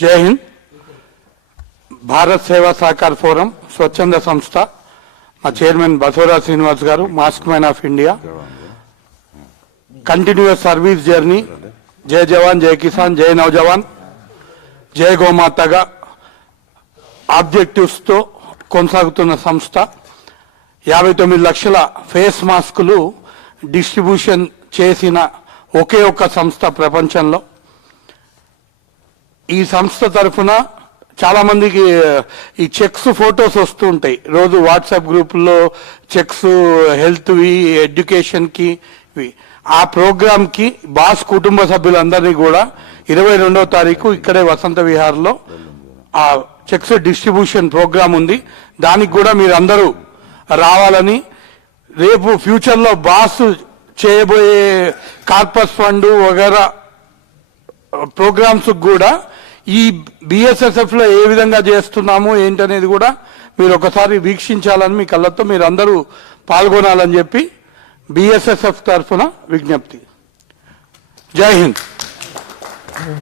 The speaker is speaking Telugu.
జై హింద్. భారత్ సేవా సహకార్ ఫోరం స్వచ్ఛంద సంస్థ, మా చైర్మన్ బసవరాజ్ శ్రీనివాస్ గారు, mask man of India, continuous service journey, జై జవాన్ జై కిసాన్ జై నౌజవాన్ జై గోమాతగా ఆబ్జెక్టివ్స్ తో కొనసాగుతున్న సంస్థ 59 లక్షల ఫేస్ మాస్కులు డిస్ట్రిబ్యూషన్ చేసిన ఒకే ఒక్క సంస్థ ప్రపంచంలో. ఈ సంస్థ తరఫున చాలా మందికి ఈ చెక్స్ ఫొటోస్ వస్తూ ఉంటాయి రోజు వాట్సాప్ గ్రూపుల్లో, చెక్స్ హెల్త్వి, ఎడ్యుకేషన్కి. ఆ ప్రోగ్రామ్ కి బాస్ కుటుంబ సభ్యులందరినీ కూడా 22వ తారీఖు ఇక్కడే వసంత విహార్లో ఆ చెక్స్ డిస్ట్రిబ్యూషన్ ప్రోగ్రామ్ ఉంది. దానికి కూడా మీరందరూ రావాలని, రేపు ఫ్యూచర్లో బాస్ చేయబోయే కార్పస్ ఫండ్ వగైరా ప్రోగ్రామ్స్ కూడా ఈ బిఎస్ఎస్ఎఫ్ లో ఏ విధంగా చేస్తున్నాము ఏంటనేది కూడా మీరు ఒకసారి వీక్షించాలని, మీ కళ్ళతో మీరు అందరూ పాల్గొనాలని చెప్పి బిఎస్ఎస్ఎఫ్ తరఫున విజ్ఞప్తి. జై హింద్.